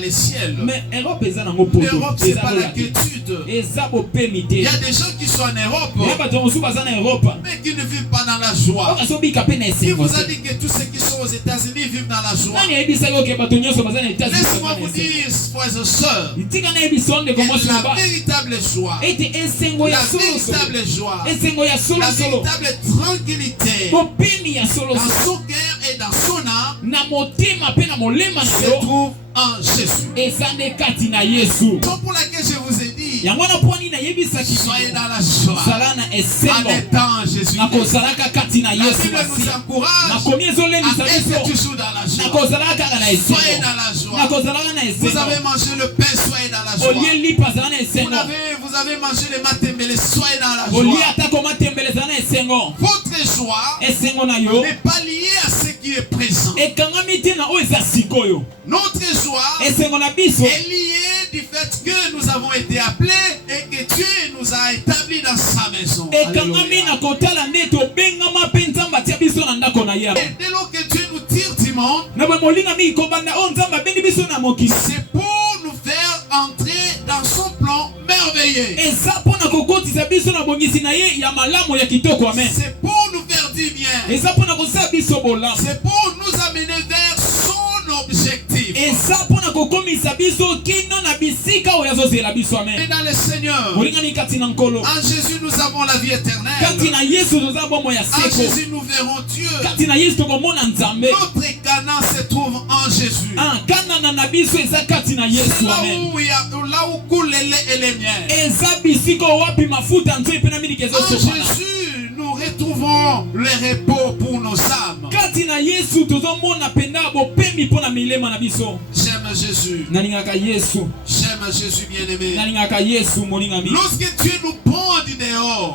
Les ciels. Mais Europe, c'est pas la quiétude. Il y a des gens qui sont en Europe, mais qui ne vivent pas dans la joie. Qui vous a dit que tous ceux qui sont aux États-Unis vivent dans la joie? Laisse-moi vous dire, frères et sœurs, la véritable joie, la véritable joie, la véritable tranquillité dans son cœur et dans son âme se trouve en Jésus. C'est pour laquelle je vous ai dit, soyez dans la joie en étant Jésus. La Bible nous encourage à être toujours dans la joie. Soyez dans la joie. Vous avez mangé le pain, soyez dans la joie. Vous avez mangé les matembele, soyez dans la joie. Votre joie n'est pas liée à ce qui est présent. Notre joie est liée du fait que nous avons été appelés et que Dieu nous a établis dans sa maison. Et dès lors que Dieu nous tire du monde, c'est pour nous faire entrer dans son plan merveilleux. C'est pour nous faire du bien. C'est pour nous amener vers son objectif. Et dans le Seigneur, en Jésus nous avons la vie éternelle. En Jésus nous verrons Dieu. Notre Canaan se trouve en Jésus. C'est là où coule le lait et les miels. En Jésus nous retrouvons le repos pour nos âmes. J'aime Jésus. J'aime Jésus bien-aimé. Lorsque Dieu nous prend du dehors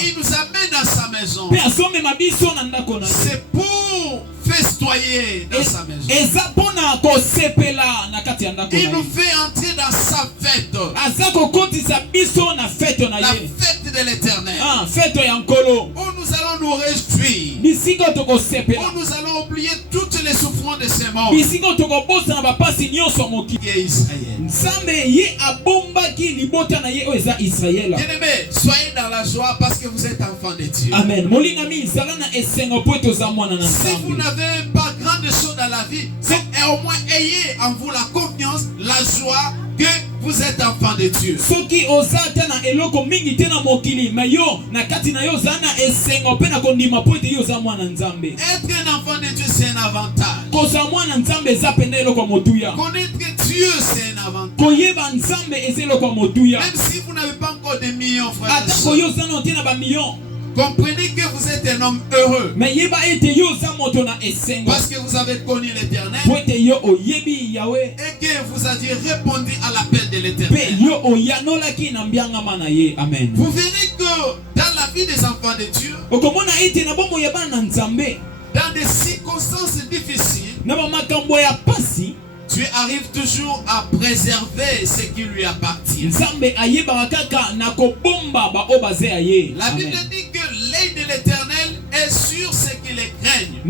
et il nous amène dans sa maison, c'est pour festoyer dans sa maison. Il nous fait entrer dans sa fête. La fête de l'éternel. Où nous allons nous réjouir. Où nous allons oublier toutes les souffrances de ces morts. Israël. Bien-aimé, soyez dans la joie parce que vous êtes enfants de Dieu. Amen. Si vous n'avez pas grande chose dans la vie, et au moins ayez en vous la confiance, la joie que vous êtes enfants de Dieu. Être un enfant de Dieu, c'est un avantage. Connaître Dieu, c'est un avantage. Même si vous n'avez pas encore des millions, frères et sœurs, comprenez que vous êtes un homme heureux. Parce que vous avez connu l'Éternel et que vous aviez répondu à l'appel de l'Éternel. Vous verrez que dans la vie des enfants de Dieu, dans des circonstances difficiles, Dieu arrive toujours à préserver ce qui lui appartient. La Bible dit que l'œil de l'Éternel est sur ceux qui les craignent.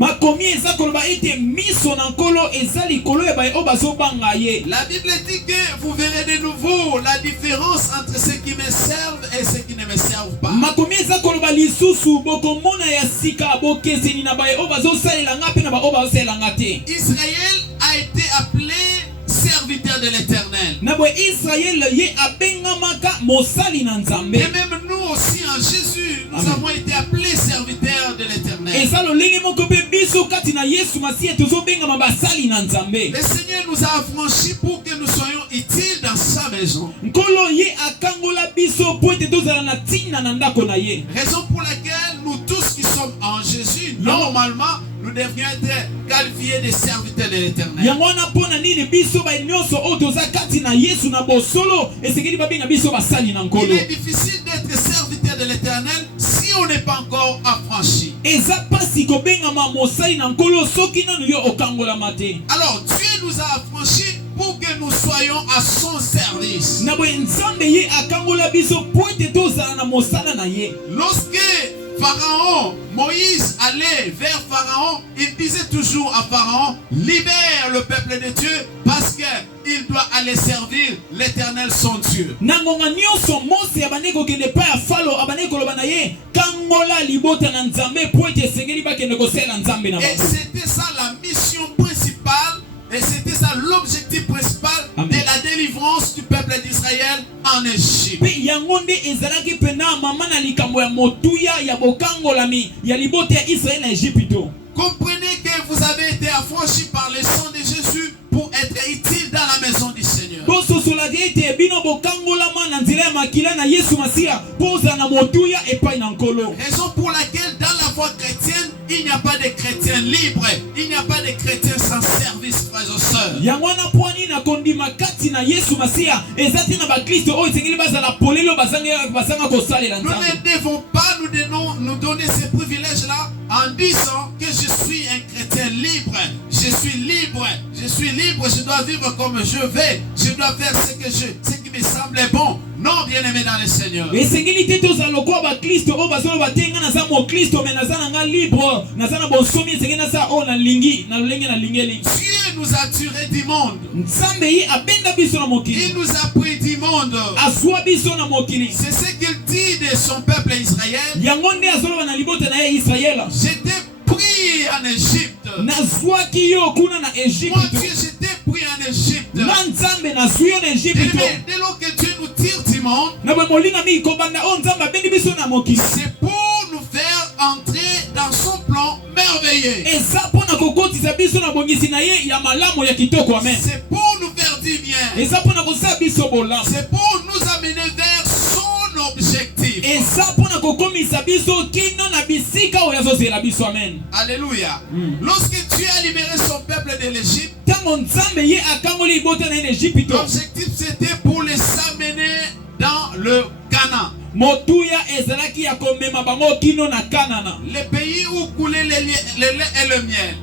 La Bible dit que vous verrez de nouveau la différence entre ceux qui me servent et ceux qui ne me servent pas. Israël a été appelé serviteur de l'Éternel. Et même nous aussi en Jésus, nous avons été appelés serviteurs de l'Éternel. Le Seigneur nous a affranchis pour que nous soyons utiles dans sa maison. Raison pour laquelle nous tous qui sommes en Jésus, normalement, nous devrions être qualifiés des serviteurs de l'Éternel. Il est difficile d'être serviteur de l'Éternel si on n'est pas encore affranchi. Alors Dieu nous a affranchis pour que nous soyons à son service. Lorsque Pharaon, Moïse allait vers Pharaon, il disait toujours à Pharaon, libère le peuple de Dieu parce qu'il doit aller servir l'Éternel son Dieu. Et c'était ça la mission principale. Et c'était ça l'objectif principal de la délivrance du peuple d'Israël en Égypte. Comprenez que vous avez été affranchis par le sang de Jésus pour être utile dans la maison du Seigneur. Raison pour laquelle dans la foi chrétienne, il n'y a pas de chrétiens libres. Il n'y a pas de chrétiens sans service, frères et sœurs. Nous ne devons pas nous donner ces privilèges-là en disant que je suis un chrétien libre. Je suis libre. Je suis libre. Je dois vivre comme je veux. Je dois faire ce qui me semble bon. Non, bien-aimé dans le Seigneur. Dieu nous a tirés du monde. Il nous a pris du monde. C'est ce qu'il dit de son peuple Israël. J'étais pris en Égypte. Moi, Dieu, j'étais pris en Égypte. Dès lors que Dieu nous tire du monde, c'est pour nous faire entrer dans son plan merveilleux. C'est pour nous faire du bien. C'est pour nous amener vers son objectif. Alléluia. Lorsque Dieu a libéré son peuple de l'Égypte, l'objectif c'était pour les amener dans le Canaan. Le pays où coulait le lait et le miel.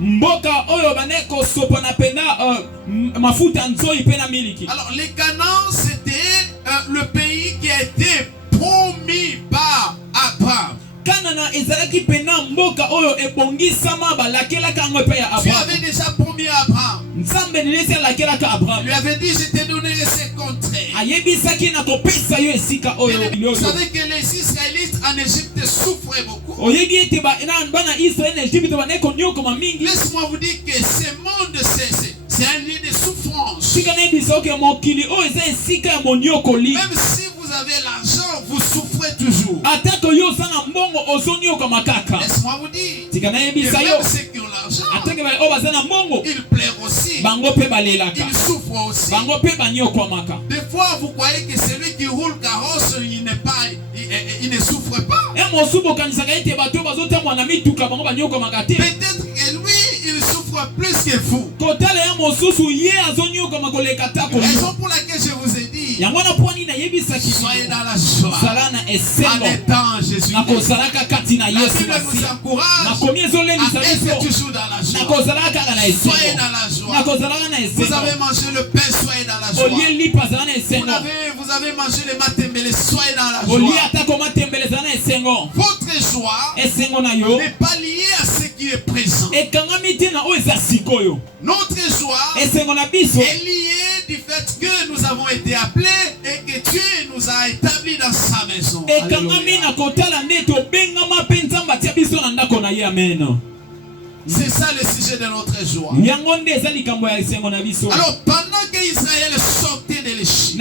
Alors le Canaan c'était le pays qui a été promis par Abraham. Dieu avait déjà promis à Abraham. Il lui avait dit, je te donnerai ces contrées. Vous savez que les Israélites en Égypte souffraient beaucoup. Laisse-moi vous dire que ce monde, c'est un lieu de souffrance. Même si vous avez l'argent, vous souffrez toujours. Laisse-moi vous dire que même ceux qui ont l'argent, ils pleurent aussi. Ils souffrent aussi. Des fois, vous croyez que celui qui roule carrosse, il ne souffre pas. Peut-être que lui, il souffre plus que vous. Raison pour laquelle je vous ai dit, soyez dans la joie en étant Jésus. La Bible nous encourage à être toujours dans la joie. Soyez dans la joie. Vous avez mangé le pain, soyez dans la joie. Vous avez mangé le matembele, soyez dans la joie. Votre joie n'est pas liée à ce qui est présent. Notre joie est liée du fait que nous avons été appelés et que Dieu nous a établis dans sa maison. C'est ça le sujet de notre joie. Alors pendant que Israël sortait de l'Égypte,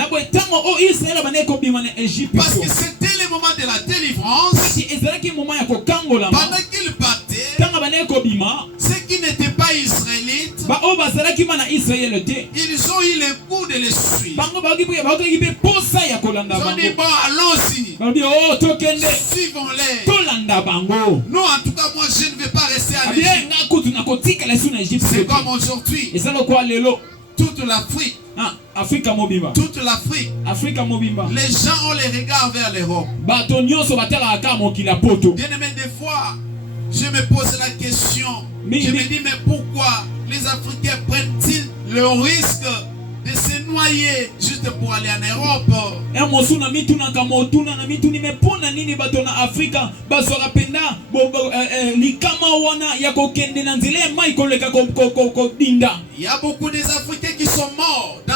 parce que c'était le moment de la délivrance, pendant qu'il partait, ceux qui n'étaient pas israélites, ils ont eu le goût de les suivre. Ils ont dit bon, allons-y, suivons-les. Non, en tout cas moi je ne vais pas rester à l'Égypte. C'est comme aujourd'hui. toute l'Afrique. Toute l'Afrique. Les gens ont les regards vers l'Europe. Bien aimé, des fois, je me pose la question. Je me dis, mais pourquoi les Africains prennent-ils le risque de se noyer juste pour aller en Europe? Il y a beaucoup des Africains qui sont morts dans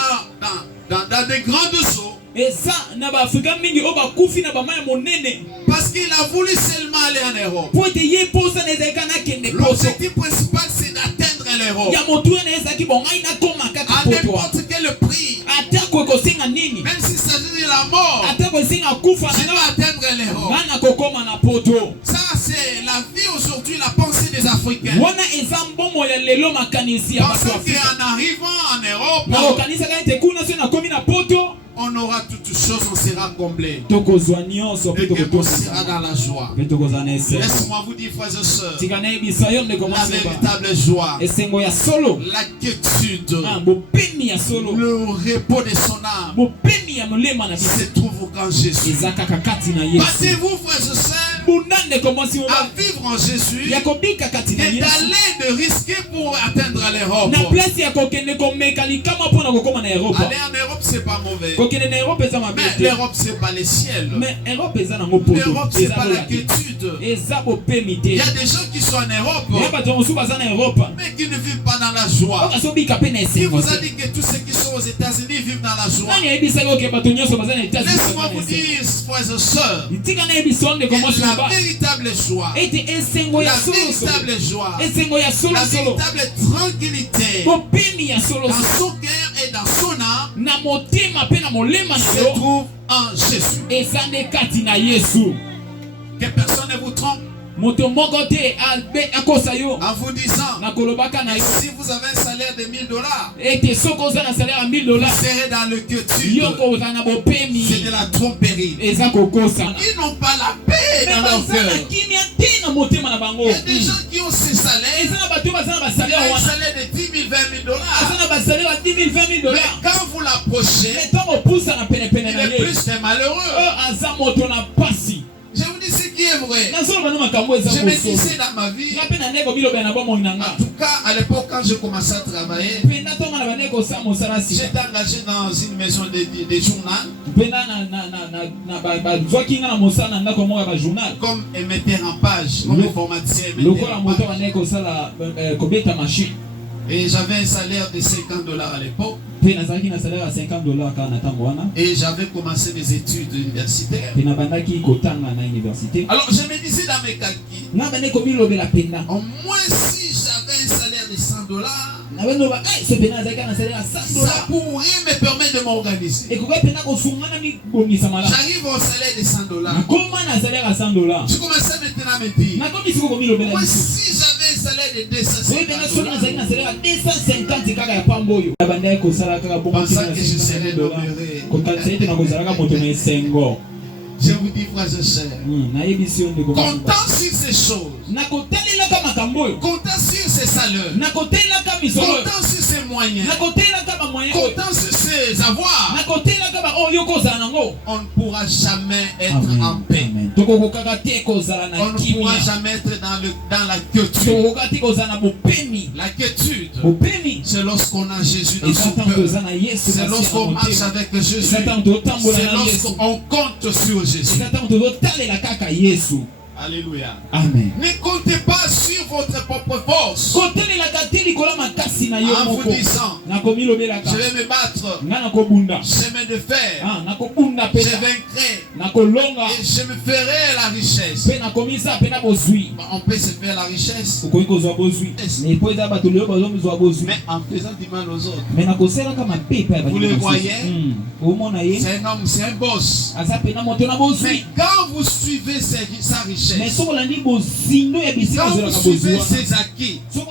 des grandes eaux. Parce qu'il a voulu seulement aller en Europe. L'objectif principal, c'est d'atteindre l'Europe. À n'importe quel prix. Même s'il s'agit de la mort, je dois atteindre l'Europe. Ça, c'est la vie aujourd'hui, la pensée des Africains. Parce qu'en arrivant en Europe, on aura toutes choses, on sera comblé. Et on sera dans la joie. Laisse-moi vous dire, frères et sœurs, la véritable joie, la quiétude, le repos de son âme se trouve en Jésus. Battez-vous, frères et sœurs, à vivre en Jésus et d'aller de risquer pour atteindre l'Europe. Aller en Europe, c'est pas mauvais. Mais l'Europe, c'est pas le ciel. L'Europe, c'est pas la quiétude. Il y a des gens qui sont en Europe, mais qui ne vivent pas dans la joie. Qui vous a dit que tous ceux qui sont aux États-Unis vivent dans la joie? Laissez-moi vous dire, frères et sœurs, la véritable joie, la véritable joie, la véritable tranquillité dans son cœur et dans son âme se trouve en Jésus. Que personne ne vous trompe en vous disant, si vous avez un salaire de $1000, vous serez dans le quiétude. C'est de la tromperie. Ils n'ont pas la paix dans leur cœur. Il y a des gens qui ont ces salaires. Ils ont un salaire de $10 000, $20 000. Mais quand vous l'approchez, il est plus que malheureux. Je vous dis ce qui est vrai. Je me disais dans ma vie. En tout cas, à l'époque, quand je commençais à travailler, j'étais engagé dans une maison de journal comme émetteur en page, comme informaticien émetteur en page. Et j'avais un salaire de $50 à l'époque. Et j'avais commencé mes études universitaires. Alors je me disais dans mes calculs, au moins si j'avais un salaire de $100, ça pourrait me permettre de m'organiser. J'arrive au salaire de $100. Je commençais maintenant à me dire, moi si j'avais un salaire de $250, pensant que je serais demeuré. Je vous dis, frères et sœurs, comptant sur ces choses, comptant sur ces salaires, comptant sur ces moyens, comptant sur ces avoirs, on ne pourra jamais être en paix. On ne pourra jamais être dans la quiétude. La quiétude, c'est lorsqu'on a Jésus dans son cœur. C'est lorsqu'on marche avec Jésus. C'est lorsqu'on compte sur Jésus. Alléluia. Amen. Ne comptez pas sur votre propre force. En vous disant, je vais me battre, chemin de fer, je vaincrai et je me ferai la richesse. On peut se faire la richesse, mais en faisant du mal aux autres. Vous le voyez, c'est un homme, c'est un boss. Mais quand vous suivez sa richesse, quand vous suivez ses acquis, dans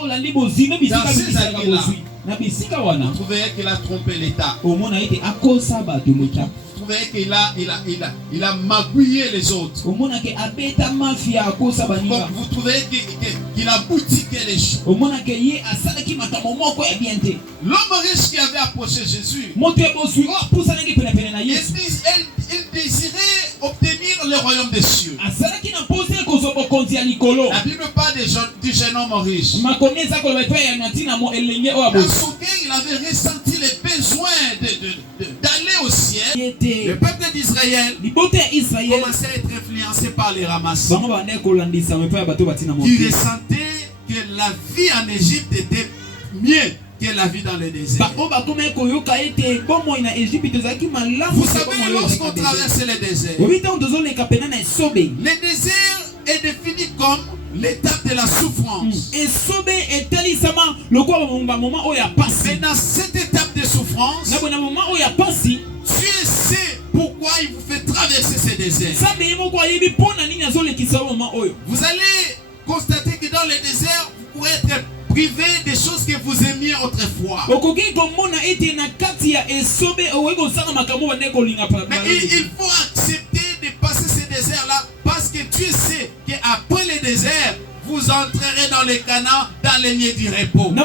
ces acquis-là, vous trouvez qu'il a trompé l'État. Vous trouvez qu'il a magouillé les autres. Vous trouvez qu'il a boutiqué les choses. L'homme riche qui avait approché Jésus, il désirait obtenir le royaume des cieux. La Bible parle du jeune homme riche. Dans son cœur, il avait ressenti les besoins d'aller au ciel. Le peuple d'Israël commençait à être influencé par les ramassis, qui ressentaient que la vie en Égypte était mieux que la vie dans le désert. Vous savez, lorsqu'on traverse le désert, le désert est défini comme l'étape de la souffrance. Et dans cette étape de souffrance, Dieu sait pourquoi il vous fait traverser ce désert. Vous allez constater que dans le désert, vous pourrez être privé des choses que vous aimiez autrefois. Mais il faut accepter de passer ce désert-là, parce que Dieu sait qu'après le désert, vous entrerez dans le Canaan, dans les lieux du repos. Mais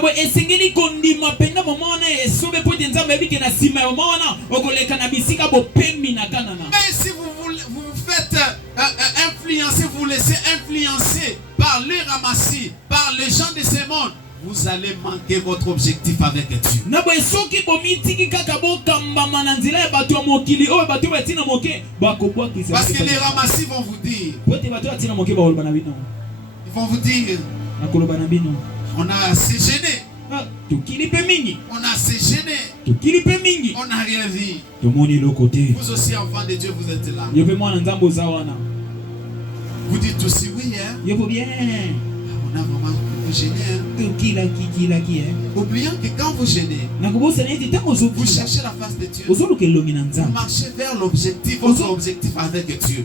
si vous vous faites influencer, vous laissez influencer par les ramassis, par les gens de ce monde, vous allez manquer votre objectif avec Dieu. Parce que les ramassis vont vous dire, vont vous dire, on a assez gêné, on a assez gêné, on n'a rien vu. Vous aussi, enfants de Dieu, vous êtes là. Vous dites aussi oui, hein? On a vraiment gêné, hein? Oubliant que quand vous gênez, vous cherchez la face de Dieu, vous marchez vers l'objectif, votre objectif avec Dieu.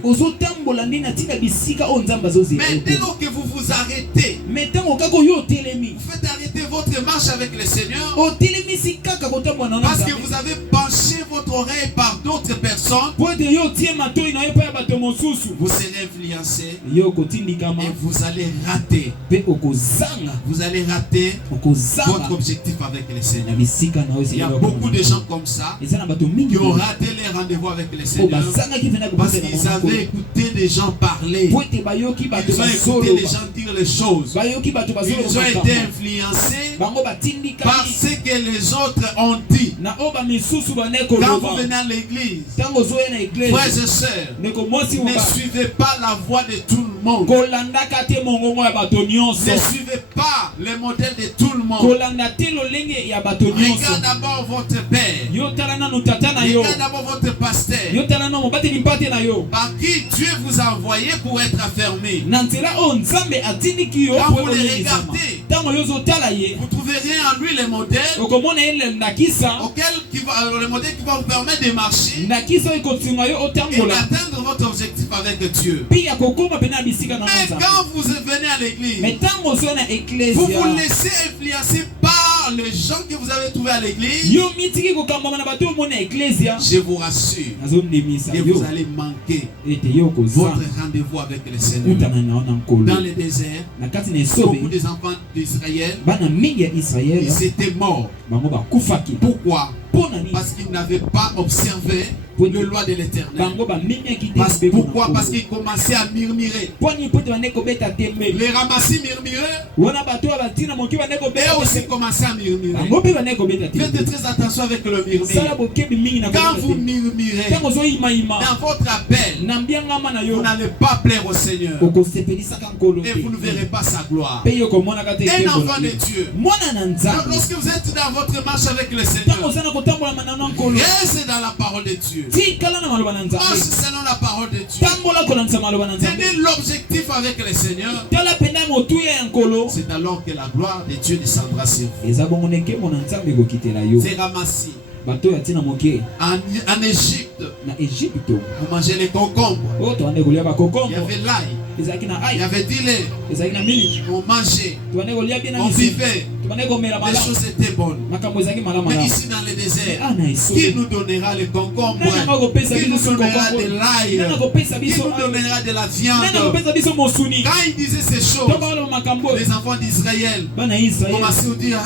Mais dès lors que vous vous arrêtez, vous faites arrêter votre marche avec le Seigneur, parce que vous avez penché votre oreille par d'autres personnes, vous serez influencé et vous allez rater. Vous allez rater votre objectif avec le Seigneur. Il y a beaucoup de gens comme ça qui ont raté les rendez-vous avec le Seigneur parce qu'ils avaient écouté des gens parler. Ils ont écouté les gens dire les choses. Ils ont été influencés par ce que les autres ont dit. Quand vous venez à l'église, frères et sœurs, ne suivez pas la voix de tout le monde. Ne suivez pas le modèle de tout le monde. Regarde d'abord votre père. Regarde d'abord votre pasteur. Par qui Dieu vous a envoyé pour être affermé. Quand vous le regardez, vous trouverez en lui le modèle le modèle qui va vous permettre de marcher et d'atteindre votre objectif avec Dieu. Mais quand vous venez à l'église, vous vous laissez influencer par les gens que vous avez trouvés à l'église. Je vous rassure, et vous allez manquer votre rendez-vous avec le Seigneur. Dans le désert, beaucoup des enfants d'Israël, ils étaient morts. Pourquoi? Parce qu'ils n'avaient pas observé la loi de l'Éternel. Pourquoi? Parce qu'ils commençaient à murmurer. Les ramassis murmuraient et aussi commençaient à murmurer. Faites très attention avec le murmure. Quand vous murmurez dans votre appel, vous n'allez pas plaire au Seigneur et vous ne verrez pas sa gloire. Un enfant de Dieu, lorsque vous êtes dans votre marche avec le Seigneur, restez dans la parole de Dieu. Marche selon la parole de Dieu. Tenez l'objectif avec le Seigneur. C'est alors que la gloire de Dieu descendra sur vous. C'est ramassé. En Égypte, vous mangez les concombres. Il y avait l'ail. Il y avait dit on mangeait, on vivait, les choses étaient bonnes. Mais ici dans le désert, qui nous donnera le concombre? Qui nous donnera de l'ail? Qui nous donnera de la viande? Quand il disait ces choses, les enfants d'Israël commençaient à dire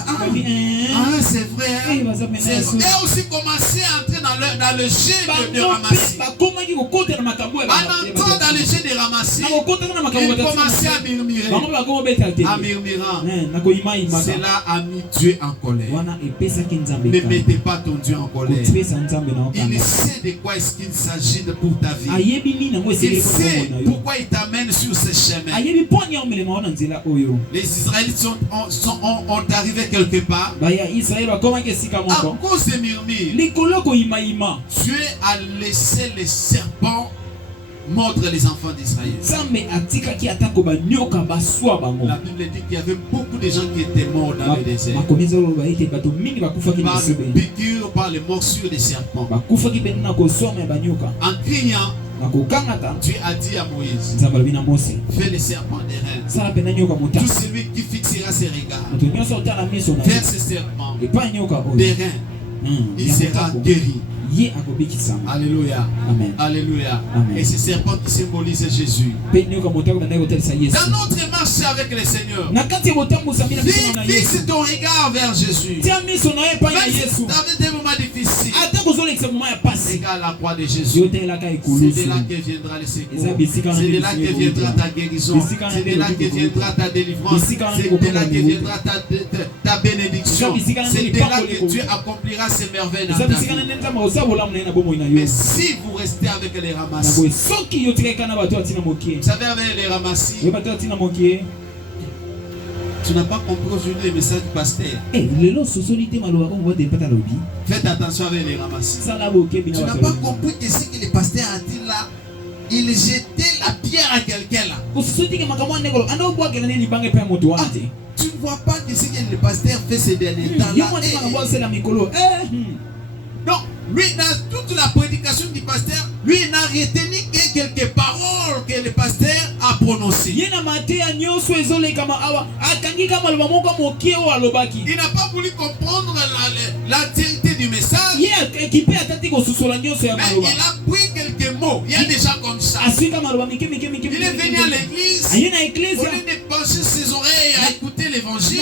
c'est vrai. Et aussi commençaient à entrer dans le jet de ramassis. En entrant dans le jet de ramassis, ils commençaient à murmurer. En murmurant, cela a mis Dieu en colère. Ne mettez pas ton Dieu en colère. Il sait de quoi est-ce qu'il s'agit pour ta vie. Il sait pourquoi il t'amène sur ce chemin. Les Israélites ont arrivé quelque part. À cause des murmures, Dieu a laissé les serpents mordre les enfants d'Israël. La Bible dit qu'il y avait beaucoup de gens qui étaient morts dans le désert. Par piqûre, par les morsures des serpents. En criant, Dieu a dit à Moïse, fais les serpents des reins. Tout celui qui fixera ses regards vers ces serpents des reins, il sera guéri. Alléluia. Amen. Alléluia. Amen. Et ces serpents qui symbolisent Jésus. Dans notre marche avec le Seigneur, fixe ton regard vers Jésus. Même si tu avais des moments difficiles, regarde la croix de Jésus. C'est de là que viendra le secours. C'est de là que viendra ta guérison. C'est de là que viendra ta délivrance. C'est de là que viendra ta bénédiction. C'est de là que Dieu accomplira ses merveilles dans ta vie. Mais si vous restez avec les ramassis, vous savez, avec les ramassis, tu n'as pas compris aujourd'hui le message du pasteur. Faites attention avec les ramassis. Tu n'as pas compris que ce que le pasteur a dit là, il jetait la pierre à quelqu'un là. Tu ne vois pas que ce que le pasteur fait ces derniers temps là. Non, lui, dans toute la prédication du pasteur, lui, il n'a retenu que quelques paroles que le pasteur a prononcées. Il n'a pas voulu comprendre l'entièreté du message. Mais il a pris quelques mots. Il y a des gens comme ça. Il est venu à l'église. Au lieu de pencher ses oreilles à écouter l'évangile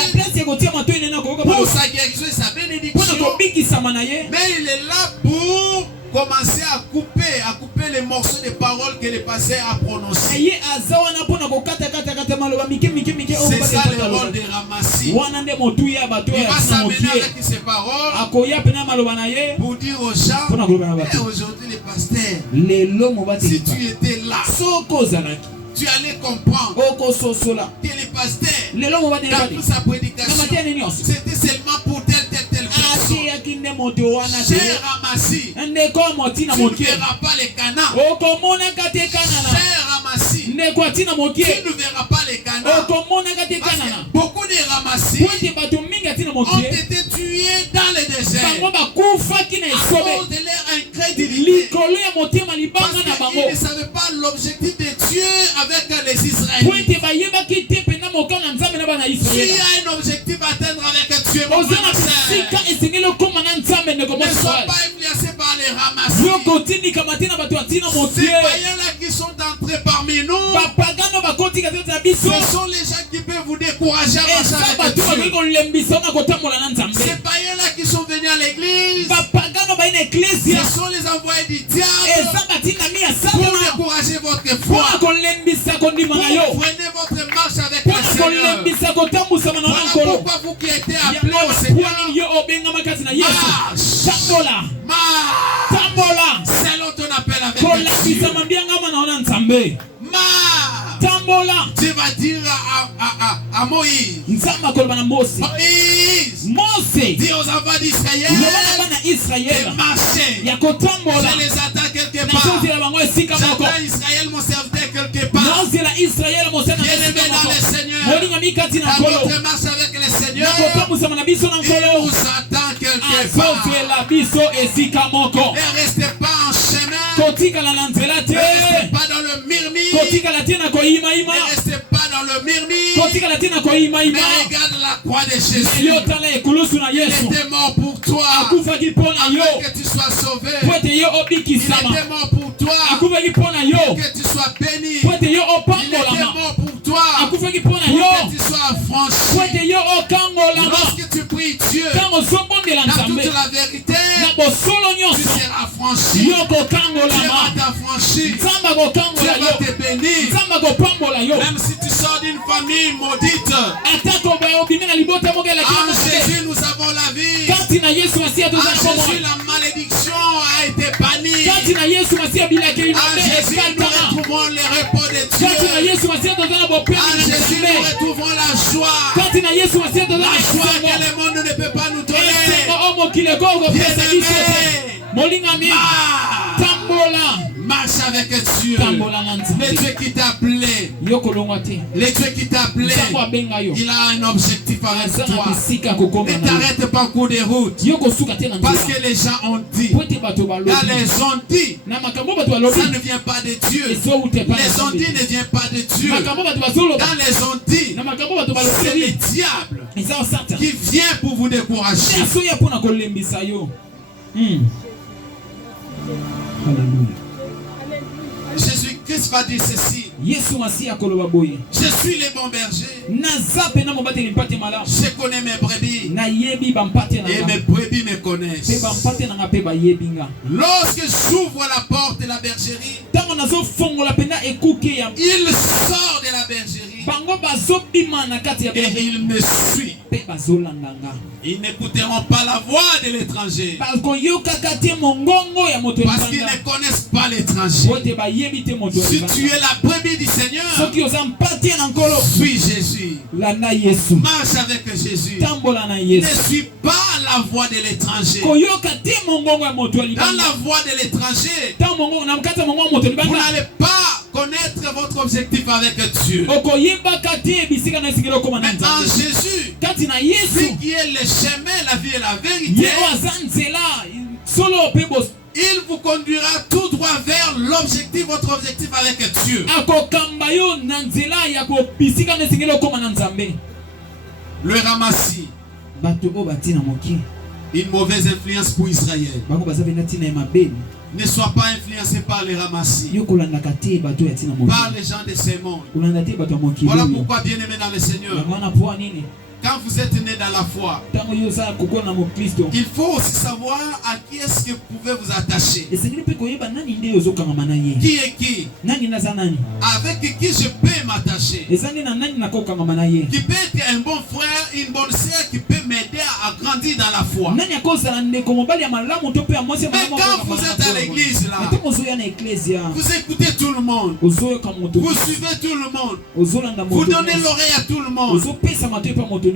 pour sa guérison et sa bénédiction, mais il est là pour commencer à couper les morceaux de paroles que le pasteur a prononcées. C'est ça le rôle de ramassis. Il va s'amener avec ces paroles pour dire aux gens, aujourd'hui le pasteur, si tu étais là, tu allais comprendre que le pasteur, dans toute sa prédication, c'était seulement pour tel personne. Cher ramassis, tu ne verras pas les canards. Cher ramassis, tu ne verras pas les canards. Beaucoup de ramassis ont été tués dans le désert à cause de leur incrédulité. Parce qu'ils ne savaient pas l'objectif de Dieu avec les Israélites. S'il y a un objectif à atteindre avec Dieu, mon frère, ne sois pas influencé par les ramassis. Ces païens-là qui sont entrés parmi nous, ce sont les gens qui peuvent vous décourager à marcher avec Dieu. Ces païens-là qui sont venus à l'église, ce sont les envoyés du diable pour décourager votre foi. Prenez votre marche avec le Seigneur. Voilà pourquoi vous qui êtes appelés au Seigneur, marche selon ton appel avec Dieu. Dieu va dire à Moïse, Moïse, dis aux enfants d'Israël de marcher. Je les attends quelque part. J'attends Israël, mon serviteur, quelque part. Bien-aimé dans le Seigneur, dans notre marche avec le Seigneur, il nous attend quelque part. Ne restez pas en chemin. Ne restez pas dans le murmure. Ne restez pas dans le murmure. Mais regarde la croix de Jésus. Il était mort pour toi. Afin que tu sois sauvé. Il était mort pour toi. Que tu sois béni. Il était mort pour toi. Pour que tu sois affranchi. Lorsque tu pries Dieu dans toute la vérité, tu seras affranchi. Dieu va t'affranchir. Dieu va te bénir. Même si tu sors d'une famille maudite, en Jésus nous avons la vie. En Jésus la malédiction a été bannie. En Jésus nous retrouvons le repos de Dieu. En Jésus nous retrouvons la joie. La joie que le monde ne peut pas nous donner. Bien-aimé, marche avec Dieu. Le Dieu qui t'a appelé. Le Dieu qui t'a appelé. Il a un objectif avec toi. Ne t'arrête pas en cours de route. Parce que les gens ont dit. Quand les ont dit, ça ne vient pas de Dieu. Les ont dit ne vient pas de Dieu. Quand les ont dit, c'est le diable qui vient pour vous décourager. Jésus-Christ va dire ceci. Je suis le bon berger. Je connais mes brebis. Et mes brebis me connaissent. Lorsque j'ouvre la porte de la bergerie, il sort de la bergerie et il me suit. Ils n'écouteront pas la voix de l'étranger parce qu'ils ne connaissent pas l'étranger. Si tu es la brebis du Seigneur, suis Jésus. Marche avec Jésus. Ne suis pas la voix de l'étranger. Dans la voix de l'étranger, vous n'allez pas connaître votre objectif avec Dieu. Mais en Jésus, lui qui est le chemin, la vie et la vérité, il vous conduira tout droit vers l'objectif, votre objectif avec Dieu. Le ramassis, une mauvaise influence pour Israël. Ne sois pas influencé par les ramassis, par les gens de ce monde. Voilà pourquoi, bien aimé dans le Seigneur, quand vous êtes né dans la foi, il faut aussi savoir à qui est-ce que vous pouvez vous attacher. Qui est qui? Avec qui je peux m'attacher? Qui peut être un bon frère, une bonne sœur qui peut m'aider à grandir dans la foi. Mais quand vous êtes à l'église là, vous écoutez tout le monde, vous suivez tout le monde, vous donnez l'oreille à tout le monde.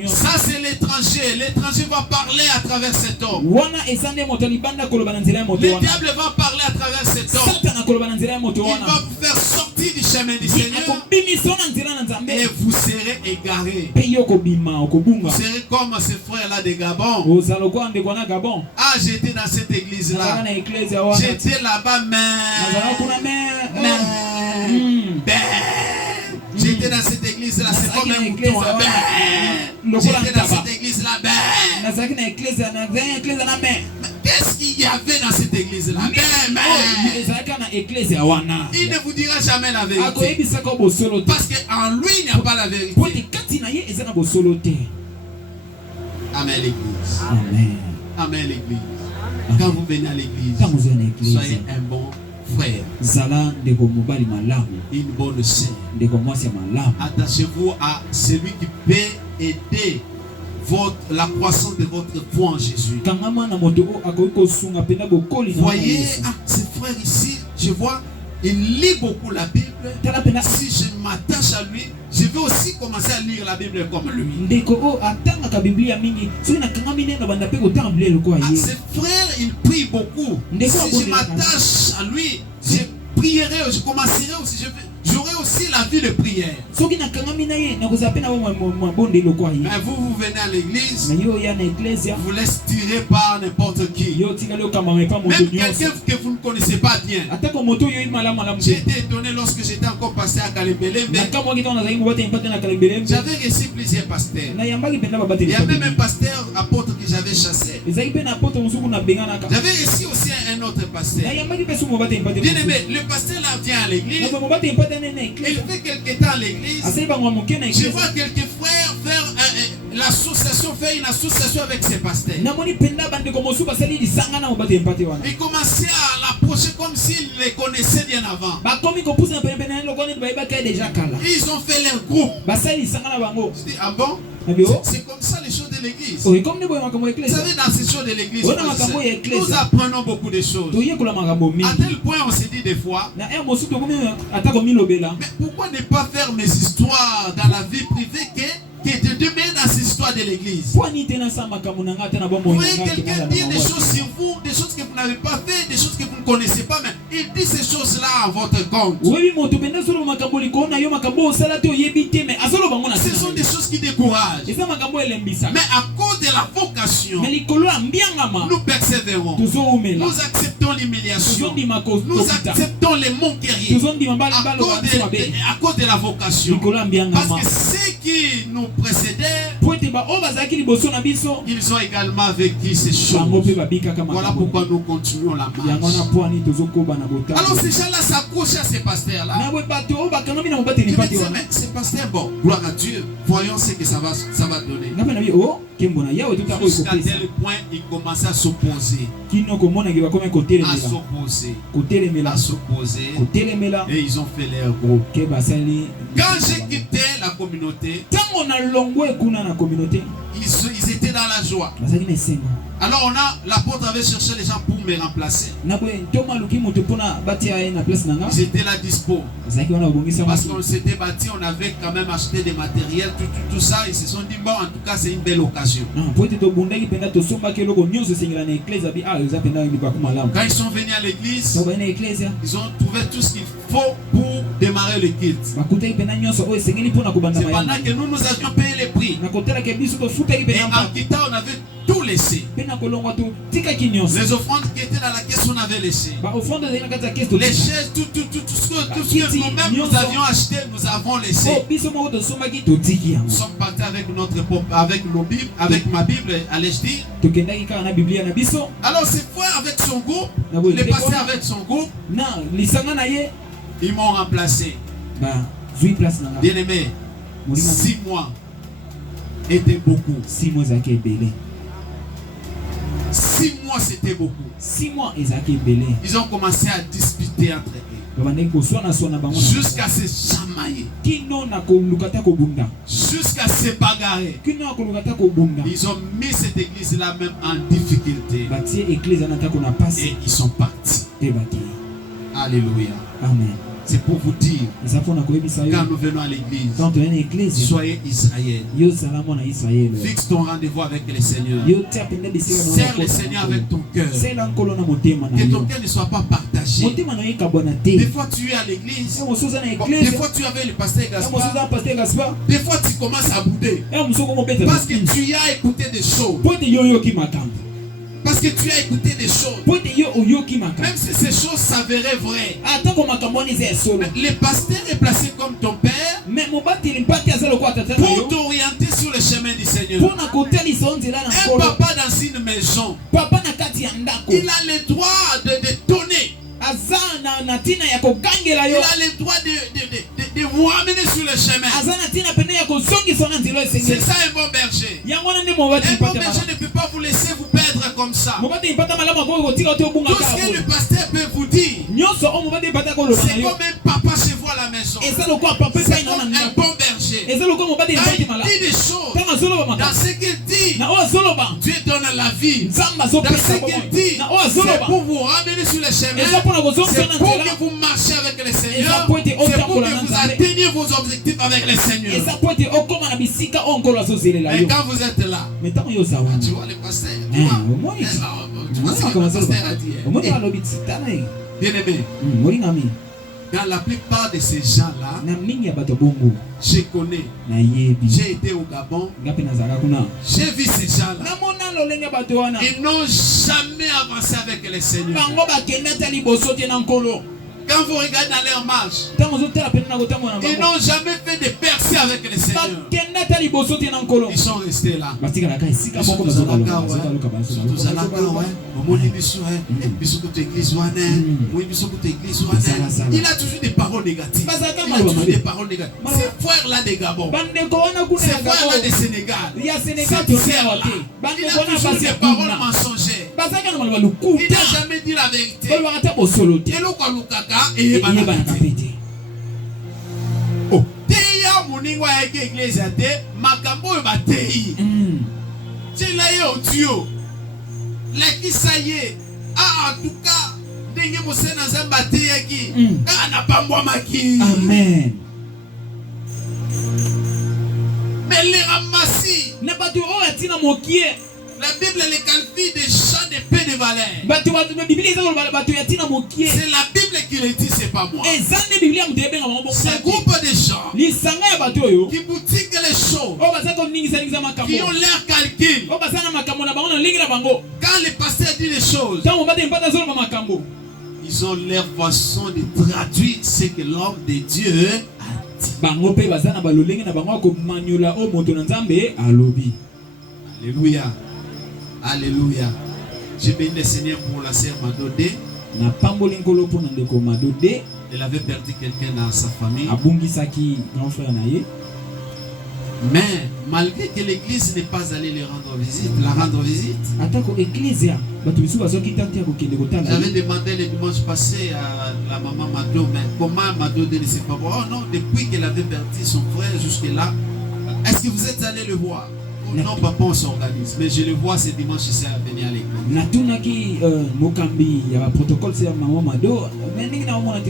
Ça c'est l'étranger. L'étranger va parler à travers cet homme. Le diable va parler à travers cet homme. Il va vous faire sortir du chemin du Seigneur. Et vous serez égarés. Vous serez comme ces frères là de Gabon. Ah, j'étais dans cette église là. J'étais là-bas, j'étais dans cette église là, c'est comme un mouton. J'étais dans cette église là. Qu'est-ce qu'il y avait dans cette église là? Il ne vous dira jamais la vérité. Parce qu'en lui il n'y a pas la vérité. Amen l'église. Amen l'église. Quand vous venez à l'église, soyez un bon frère, une bonne sœur. Attachez-vous à celui qui peut aider la croissance de votre foi en Jésus. Voyez, ce frère ici, je vois, il lit beaucoup la Bible. Si je m'attache à lui, je vais aussi commencer à lire la Bible comme lui. Ce frère, il prie beaucoup. Si je m'attache à lui, je prierai, je commencerai aussi, j'aurai aussi la vie de prière. Mais vous venez à l'église, vous laissez tirer par n'importe qui. Même quelqu'un que vous ne connaissez pas bien. J'ai été étonné lorsque j'étais encore pasteur à Kalembele. J'avais reçu plusieurs pasteurs. Il y a même un pasteur apôtre que j'avais chassé. J'avais reçu aussi un autre pasteur. Bien aimé, le pasteur là vient à l'église. Il fait quelques temps à l'église. Je vois quelques frères faire l'association, faire une association avec ses pasteurs. Il commençait à l'approcher comme s'il les connaissait bien avant. Ils ont fait leur groupe. Je dis, ah bon? C'est comme ça les choses de l'église. Vous savez, dans ces choses de l'église, nous apprenons beaucoup de choses. À tel point, on se dit des fois, mais pourquoi ne pas faire mes histoires dans la vie privée qui est de demain dans ces histoires de l'église? Vous voyez quelqu'un dire des choses sur vous, des choses que vous n'avez pas fait, des choses que vous ne connaissez pas, mais il dit ces choses-là à votre compte. Ce sont des choses qui découragent. Mais à cause de la vocation, nous persévérons. Nous acceptons l'humiliation. Nous acceptons les moqueries à cause de la vocation. Parce que ceux qui nous précédaient, ils ont également vécu ces choses. Voilà pourquoi nous continuons la marche. Alors ces gens-là s'accrochent à ces pasteurs-là. Mais ces pasteurs, bon, gloire à Dieu, voyons ce que ça va donner. Jusqu'à tel point, ils commencent à s'opposer. Et ils ont fait leur groupe. Quand j'ai quitté la communauté, ils étaient dans la joie. Alors l'apôtre avait cherché les gens pour me remplacer. Ils étaient là dispo. Parce qu'on s'était bâti, on avait quand même acheté des matériels, tout ça. Ils se sont dit, bon, en tout cas, c'est une belle occasion. Quand ils sont venus à l'église, ils ont trouvé tout ce qu'il faut pour démarrer le culte. C'est pendant que nous avions payé les prix. Et en quittant, on avait tout laissé. Les offrandes qui étaient dans la caisse, on avait laissé. Les chaises, tout ce que nous-mêmes nous avions acheté, nous avons laissé. Nous sommes partis avec nos Bibles, avec ma Bible, allais-je dire. Alors c'est frère avec son groupe, les pasteurs avec son groupe, ils m'ont remplacé. Bien aimé, 6 mois était beaucoup. 6 mois c'était beaucoup. 6 mois ils ont commencé à discuter entre eux. Jusqu'à se chamailler. Jusqu'à se bagarrer. Ils ont mis cette église-là même en difficulté. Et ils sont partis. Alléluia. Amen. C'est pour vous dire, quand nous venons à l'église, soyez Israël. Fixe ton rendez-vous avec le Seigneur. Serre le Seigneur avec ton cœur. Que ton cœur ne soit pas partagé. Des fois tu es à l'église, des fois tu es avec le pasteur Gaspard, des fois tu commences à bouder. Parce que tu as écouté des choses. Parce que tu as écouté des choses. Même si ces choses s'avéraient vraies. Le pasteur est placé comme ton père pour t'orienter sur le chemin du Seigneur. Un papa dans une maison, il a le droit de donner. Il a le droit de vous ramener sur le chemin. C'est ça un bon berger. Un bon berger ne peut pas vous laisser vous perdre comme ça. Tout ce que le pasteur peut vous dire, c'est comme un papa chez vous à la maison. C'est comme un bon berger. Quand il dit des choses, dans ce qu'il dit, Dieu donne la vie. Dans ce qu'il dit, c'est pour vous ramener sur le chemin. C'est pour que vous marchiez avec le Seigneur. C'est pour que vous atteigniez vos objectifs avec le Seigneur. Mais quand vous êtes là, tu vois le pasteur. Tu vois ce que le pasteur a dit. Bien aimé. Dans la plupart de ces gens-là, je connais. J'ai été au Gabon. J'ai vu ces gens-là. Ils n'ont jamais avancé avec le Seigneur. Quand vous regardez dans leur marche, ils n'ont jamais fait de percées avec le Seigneur. Ils sont restés là. Il a toujours des paroles négatives. Ces frères-là des Gabon, ces frères-là des Sénégal, cette sœur-là, il a toujours des paroles mensongères. Il n'a jamais dit la vérité. Oh, teya muningo ya église te makambo ba tei. C'est là yo Dieu. La qui ça y est. Ah, en tout cas, ndenge mosena nzamba teyaki. Na pambwa maki. Amen. Mais les ramassis. Na batu o atina mokie. La Bible les qualifie des champs de paix de valeur. C'est la Bible qui le dit, c'est pas moi. C'est un groupe de gens qui boutiquent les choses, qui ont l'air calcul. Quand les pasteurs disent les choses, ils ont leur façon de traduire ce que l'homme de Dieu a dit. Alléluia. Alléluia. Je bénis le Seigneur pour la sœur Madodé. Elle avait perdu quelqu'un dans sa famille. Mais malgré que l'église n'est pas allée la rendre visite, j'avais demandé le dimanche passé à la maman Mado, mais comment Madodé ne sait pas voir? Oh non, depuis qu'elle avait perdu son frère jusque-là, est-ce que vous êtes allé le voir? Non, papa, on s'organise. Mais je le vois ce dimanche, c'est à venir à l'église.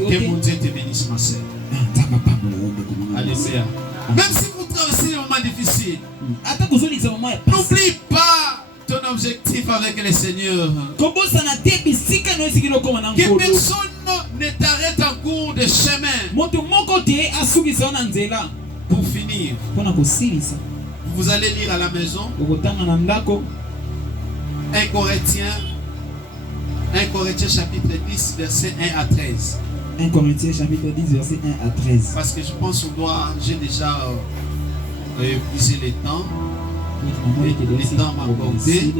Que mon Dieu te bénisse, ma soeur. Alléluia. Même si vous traversez des moments difficiles, n'oublie pas ton objectif avec le Seigneur. Que personne ne t'arrête en cours de chemin. Pour finir, vous allez lire à la maison 1 Corinthiens chapitre 10 verset 1 à 13. 1 Corinthiens chapitre 10 verset 1 à 13. Parce que je pense qu'on j'ai déjà épuisé le temps. Le temps m'a accordé.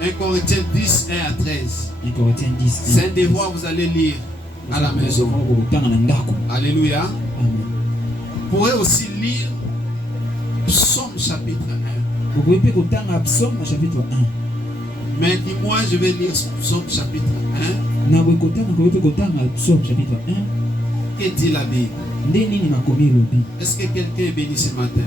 1 Corinthiens 10 1 à 13. 1 Corinthiens 10. C'est un devoir, vous allez lire à la maison. Alléluia. Amen. Vous pourrez aussi lire Psaume chapitre 1. Psaume chapitre 1. Mais dis-moi, je vais lire Psaume chapitre 1. Psaume chapitre 1. Que dit la Bible? Est-ce que quelqu'un est béni ce matin?